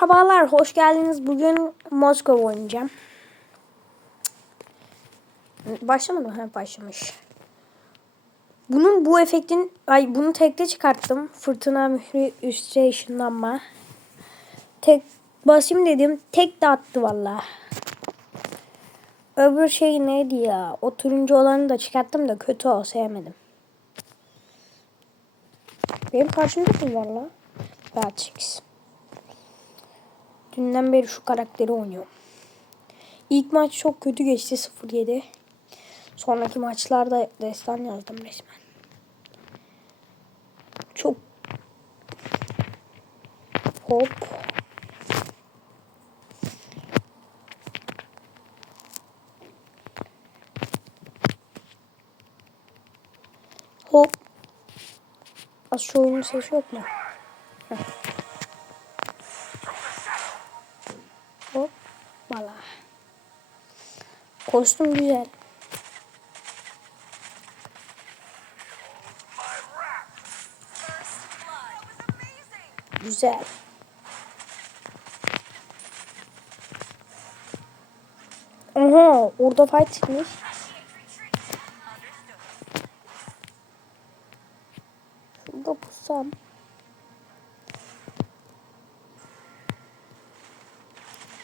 Merhabalar, hoş geldiniz. Bugün Moskova oynayacağım. Başlamadı mı? Ha, başlamış. Bunun bu efektin, ay bunu tekte çıkarttım. Fırtına mührü üstüne ışınlanma. Tek basayım dedim, tek de attı valla. Öbür şey neydi ya? O turuncu olanı da çıkarttım da kötü o, sevmedim. Benim karşımda kim var la? Beatrix. Dünden beri şu karakteri oynuyorum. İlk maç çok kötü geçti 0-7. Sonraki maçlarda destan yazdım resmen. Çok hop hop Az şu oyunun sesi yok mu? Kostüm güzel. Güzel. Aha orada fight çıkmış. Şurada pusam.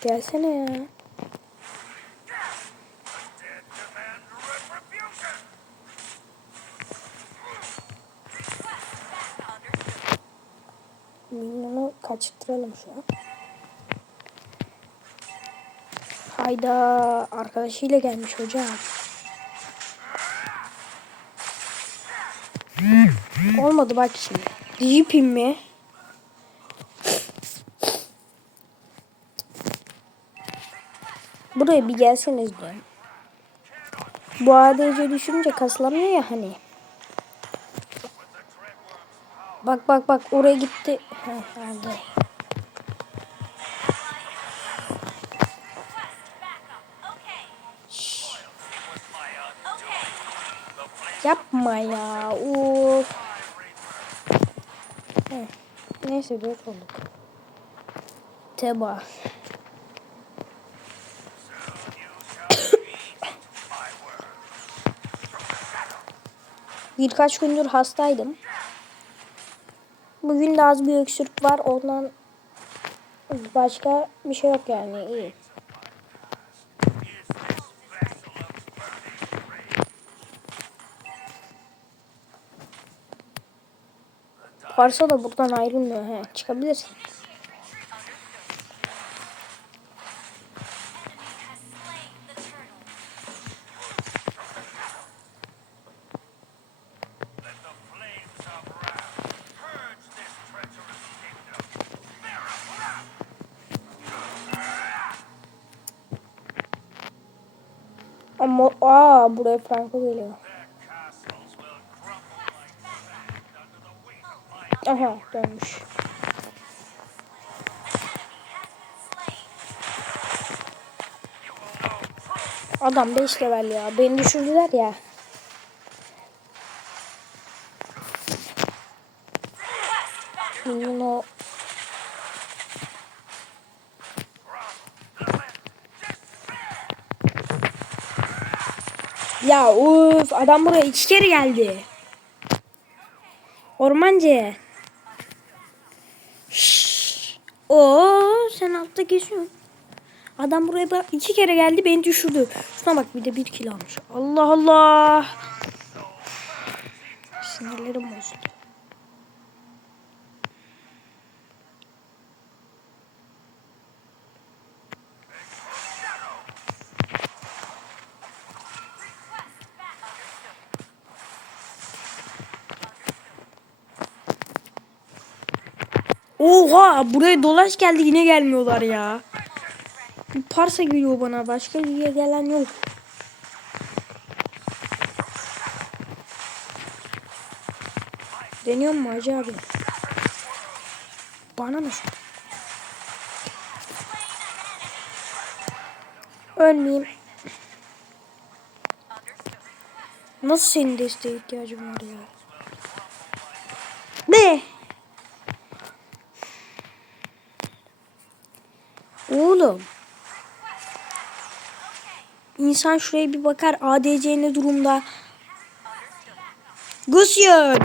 Gelsene ya. Minyonu kaçırtıralım şu an. Hayda arkadaşıyla gelmiş hocam. Olmadı bak şimdi. Yipim mi? Buraya bir gelseniz diyorum. Bu ADC düşünce kasılamıyor ya hani. Bak bak bak oraya gitti. Şşş. Yapma ya. Heh. Neyse dört olduk. Teba. Birkaç gündür hastaydım. Bugün de az bir öksürük var. Ondan başka bir şey yok yani. iyi. Varsa da buradan ayrılmıyor. He, çıkabilirsin. Ama aa buraya Franco geliyor. Aha dönmüş. Adam 5 level ya. Beni düşürdüler ya. Minyon o Ya uf adam buraya iki kere geldi. Ormancı. Şşş. Oo sen altta geziyorsun. Adam buraya bak iki kere geldi beni düşürdü. Şuna bak bir de bir kilo almış. Allah Allah. Sinirlerim bozuldu. Oha buraya dolaş geldi yine gelmiyorlar ya. Bir parsa geliyor bana başka bir gelen yok. Deniyor mu Hacı abi? Bana mı? Ölmeyeyim. Nasıl senin desteğe ihtiyacım var ya? Ne? Oğlum. İnsan şuraya bir bakar ADC ne durumda. Gusion.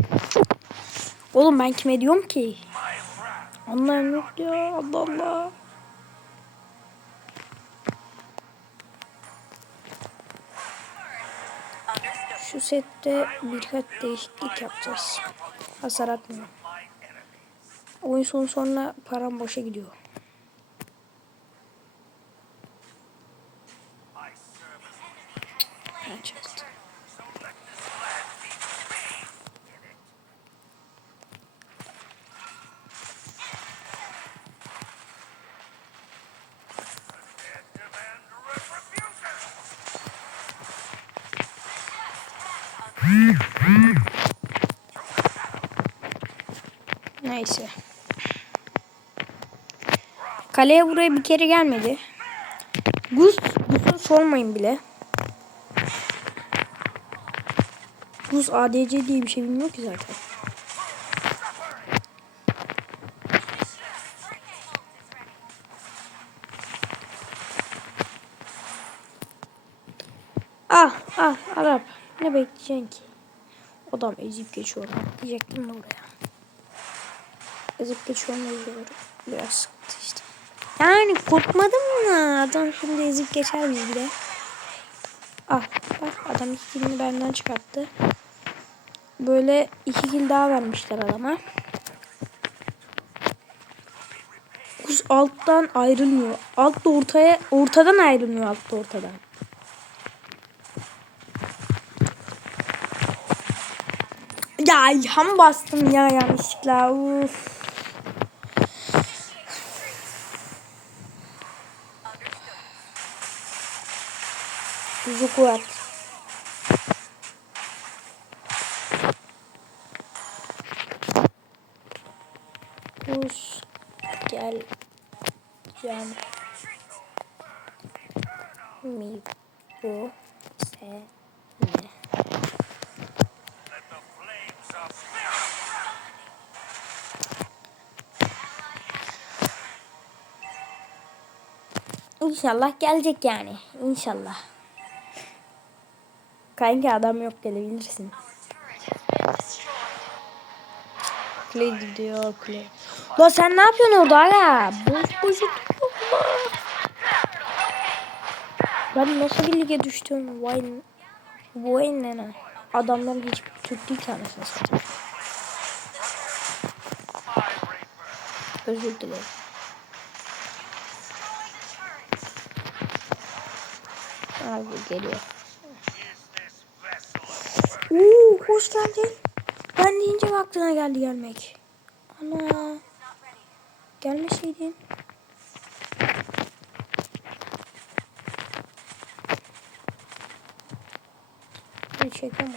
Oğlum ben kime diyorum ki? Anlam yok ya Allah Allah. Şu sette birkaç değişiklik yapacağız. Hasar atmıyor. Oyun sonu sonra param boşa gidiyor. Ben çaktım. Neyse. Kaleye buraya bir kere gelmedi. Gus, Gus'u sormayın bile. Gus ADC diye bir şey bilmiyor ki zaten. Ah ah Arap ne bekleyeceksin ki? Adam ezip geçiyor. Diyecektim de oraya. Ezip geçiyor diyor. Biraz sıkıntı işte. Yani korkmadım mı? Adam şimdi ezip geçer bizi bile. Ah bak adam iki kilini benden çıkarttı. Böyle iki kil daha vermişler adama. Kuz alttan ayrılmıyor. Alt da ortaya ortadan ayrılmıyor alt da ortadan. Ya ham bastım ya yanlışlıkla. Uf. Kuvvet. Kuz gel can mi bu se ne? İnşallah gelecek yani. İnşallah. Kanka adam yok gelebilirsin. Kule gidiyor kule. La sen ne yapıyorsun orada ya? Boş boş. Ben nasıl bir lige düştüm? Vay Vay ne Adamlar hiç Türk değil tanesi satayım. Özür dilerim. Abi geliyor. Oo, hoş geldin. Ben deyince aklına geldi gelmek. Ana. Gelmeseydin. Ben çekemem.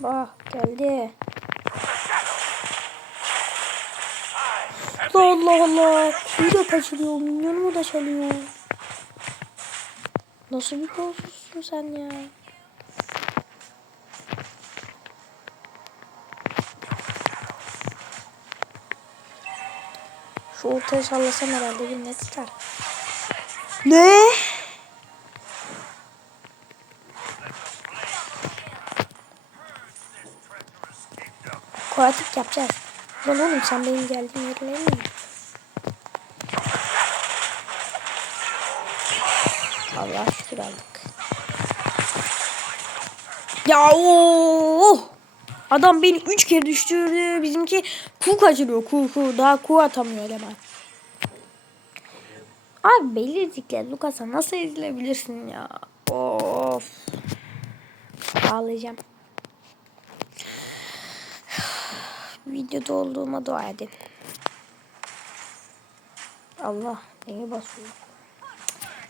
Bak geldi. Allah Allah. Kuyu da kaçırıyor. Minyonumu da çalıyor. Nasıl bir kolsuzsun sen ya? Şu ortaya sallasam herhalde bir net tutar. Ne? Kuatik yapacağız. Lan oğlum sen benim geldiğim yerlere mi? Ya o Adam beni üç kere düşürdü. Bizimki ku kaçırıyor. Ku ku. Daha ku atamıyor eleman. Abi belirlikler Lucas'a nasıl ezilebilirsin ya? Of. Ağlayacağım. Videoda olduğuma dua edin. Allah neye basıyor?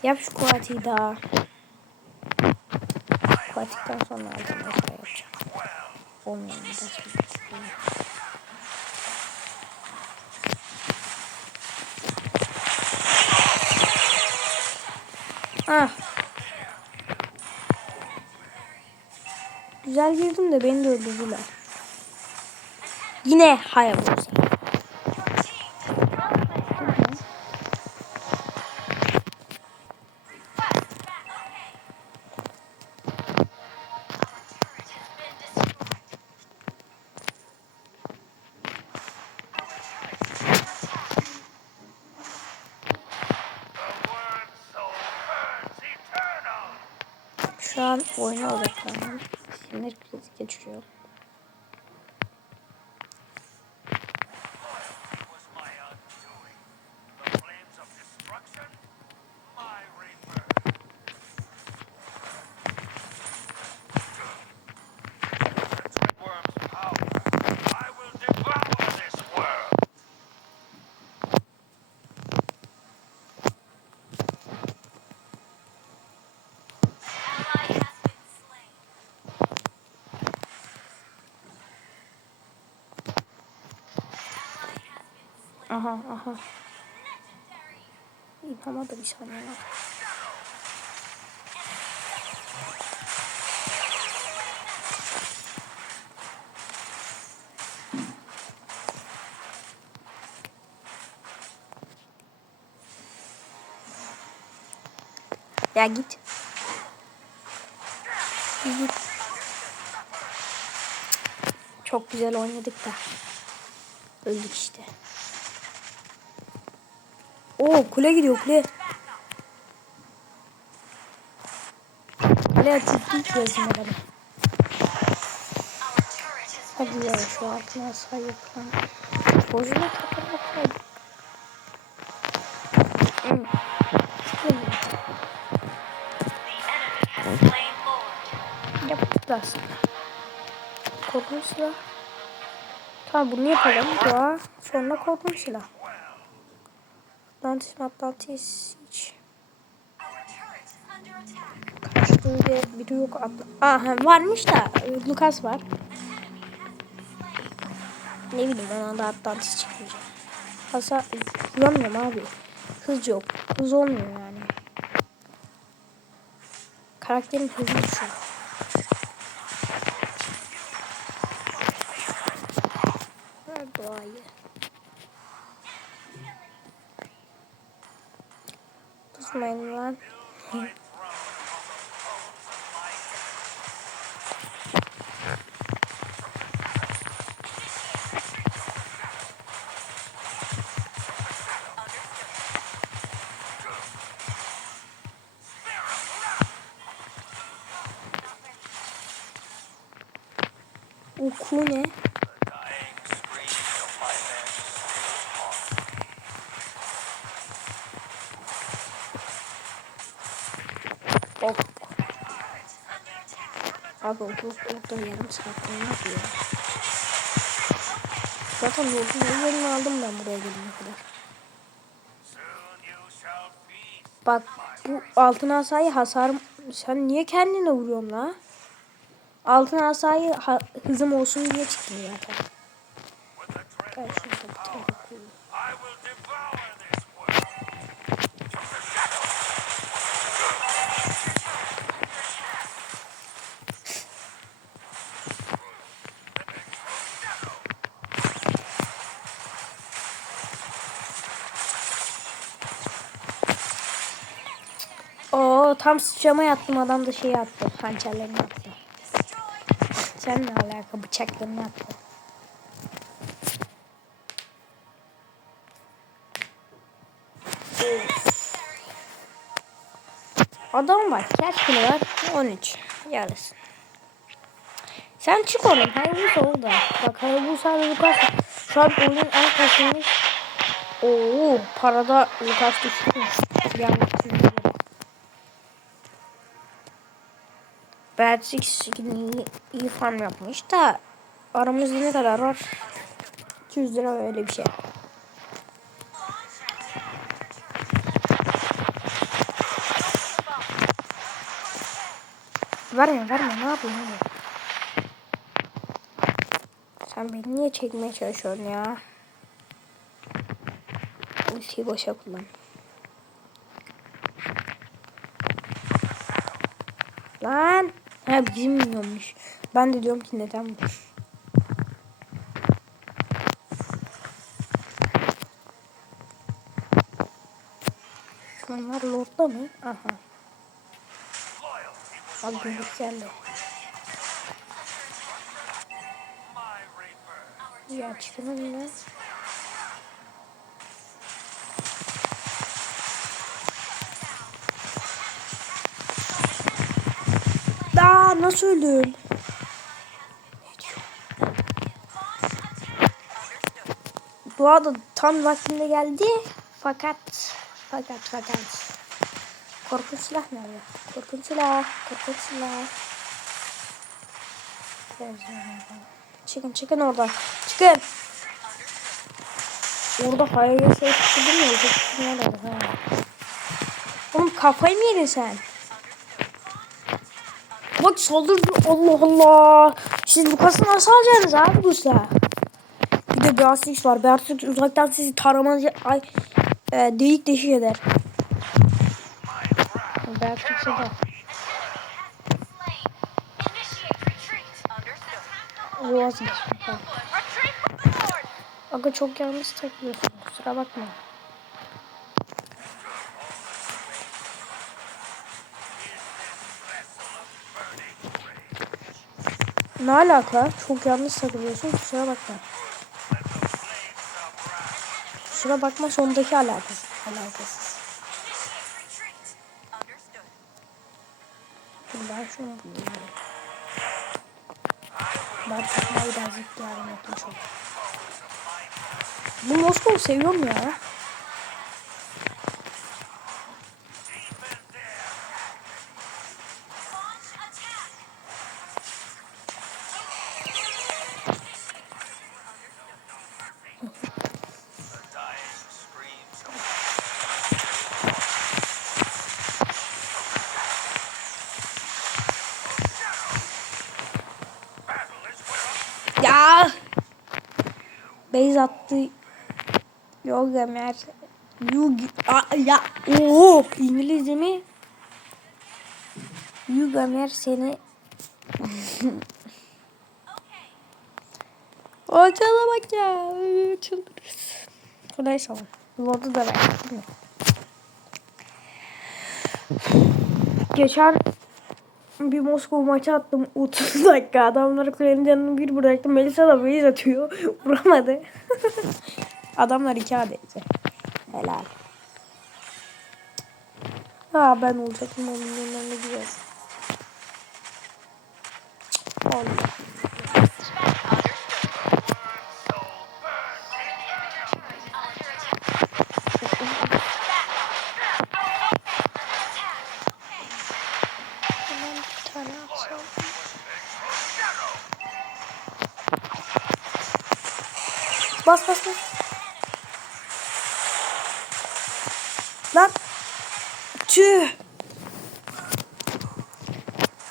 Yap şu kuatiyi daha. Kuatikten sonra aldım başka yapacağım. Olmuyor mu da Ah. Güzel girdim de beni de öldürdüler. Yine Hayabusa. The geçiriyor. Aha aha. Bir saniye var. Ya git. Git. Çok güzel oynadık da. Öldük işte. Oo kule gidiyor kule. Kule ciddi çözüm adamı. Hadi ya şu altına sahip falan. Bozuna takılmak. Hmm. Yaptık aslında. Korkunç silah. Tamam bunu yapalım. Doğa. Sonra korkunç silah. Atlantis Atlantis hiç. Öyle biri yok. Atla Aha varmış da Lucas var. Ne bileyim ona da Atlantis çıkmayacak. Hasar vuramıyorum abi. Hız yok. Hız olmuyor yani. Karakterin hızı düşüyor. Haunt me. Ok. Abi o blokta yarım saatte ne yapıyor? Zaten yolun yerini aldım ben buraya gelene kadar. Bak bu altın asayı hasarım... Sen niye kendine vuruyorsun la? Altın asayı hızım olsun diye çıktım zaten. With the Ben dread şunu da bir tane koyayım. Tam sıçrama yattım adam da şey attı. Hançerlerini attı. Sen ne alaka bıçaklarını attı. Adam var. Kaç kilo var? 13. Yarısı. Sen çık oğlum. Hayabusa oldu. Bak Hayabusa ve Lucas. Şu an oyunun en kaçırmış. Oo parada Lucas düşmüş. Yani Beatrix iyi, iyi farm yapmış da aramızda ne kadar var? 200 lira öyle bir şey. Verme verme ne yapıyorsun oğlum? Sen beni niye çekmeye çalışıyorsun ya? Ultiyi boşa kullan. Meğer. Ben de diyorum ki neden bu? Düşmanlar lordda mı? Aha. Bak gümrük. Ya çıkın lan. Daha nasıl öldün? Dua da tam vaktinde geldi. Fakat fakat fakat. Korkunç silah nerede? Korkunç silah. Korkunç silah. Çıkın çıkın oradan. Çıkın. Orada hayal şey tutturdum ya. Çok nerede? Ha. Oğlum kafayı mı yedin sen? Bak saldırdı. Allah Allah. Siz Lucas'ı nasıl alacaksınız abi bu silah? Bir de Beatrix var. Beatrix uzaktan sizi taramanca ay e, delik deşik eder. Beatrix'e de. Vazgeç. Aga çok yanlış takıyorsun. Kusura bakma. Ne alaka? Çok yanlış takılıyorsun. Kusura bakma. Kusura bakma sondaki alakası. Alakasız. Dur ben şunu bulayım. Ben tutmayı birazcık yardım ettim çok. Bu Moskova seviyorum ya. Attı. Yok Ömer. Aa, ya. Oo, İngilizce mi? Yug Ömer seni Ortala bak ya. Çıldırırız. Neyse ama. Lord'u da ben. Geçen bir Moskova maçı attım 30 dakika. Adamlar kulenin canını bir bıraktı. Melisa da base atıyor. Vuramadı. Adamlar iki adeti. Helal. Ha ben olacaktım onun yanına güzel. Allah. Bas bas bas. Lan. Tüh.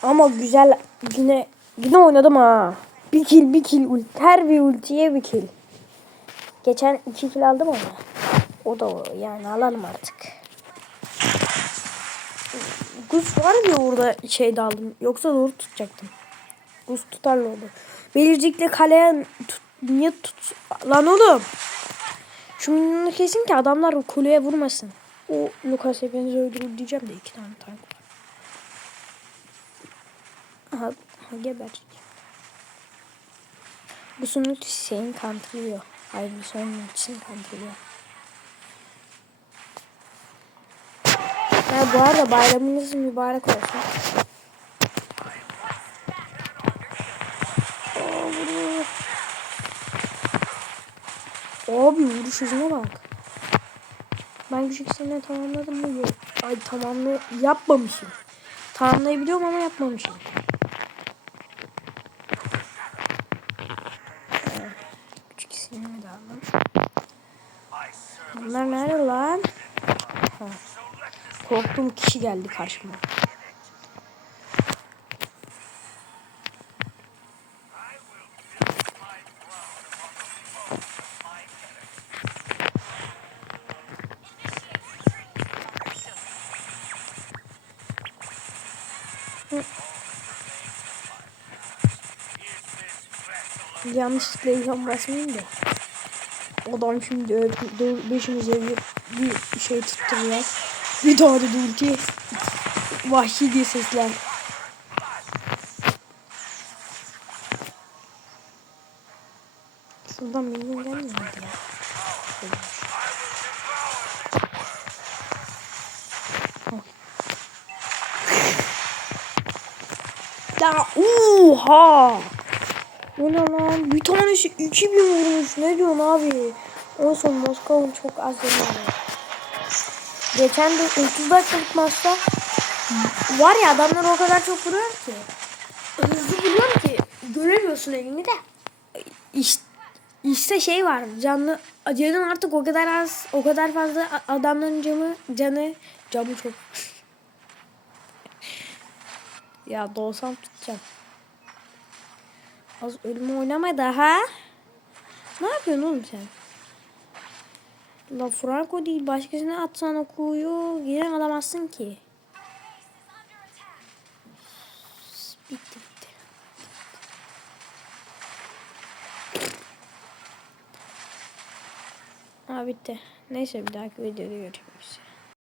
Ama güzel yine yine oynadım ha. Bir kill bir kill ulti. Her bir ultiye bir kill. Geçen iki kill aldım ama. O da o. Yani alalım artık. Gus var ya orada şeyde aldım. Yoksa doğru tutacaktım. Gus tutarlı oldu. Belircikle kaleye tut, niye tut? Lan oğlum. Şunu kesin ki adamlar kuleye vurmasın. O Lucas hepinizi öldürür diyeceğim de iki tane tank var. Aha, aha geber. Bu sonu şeyin kantırıyor. Hayır bu sonu için kantırıyor. Ya bu arada bayramınız mübarek olsun. Abi vuruş hızına bak. Ben güç ikisini tamamladım mı? Ay tamamla yapmamışım. Tamamlayabiliyorum ama yapmamışım. Güç ikisini de aldım. Bunlar nerede lan? Ha. Korktuğum kişi geldi karşıma. Yanlışlıkla ilham basmayayım da. Adam şimdi beşimize bir, bir şey tutturuyor. Bir tane de ulti. Vahşi diye sesler. Şuradan gelmiyor mu ya? Ya oha! Bu ne lan? Bir tanesi 2000 vurmuş. Ne diyorsun abi? Olsun Moskova'nın çok az var. Geçen de 30 dakikalık maçta var ya adamlar o kadar çok vuruyor ki. Hızlı vuruyor ki göremiyorsun elini de. İşte, işte şey var canlı canın artık o kadar az o kadar fazla adamların canı canı camı çok. ya doğsam tutacağım. Az ölümü oynama daha. Ne yapıyorsun oğlum sen? La Franco değil başkasına atsan o kuyu yine alamazsın ki. Bitti bitti. Ha bitti. Neyse bir dahaki videoda görüşmek üzere.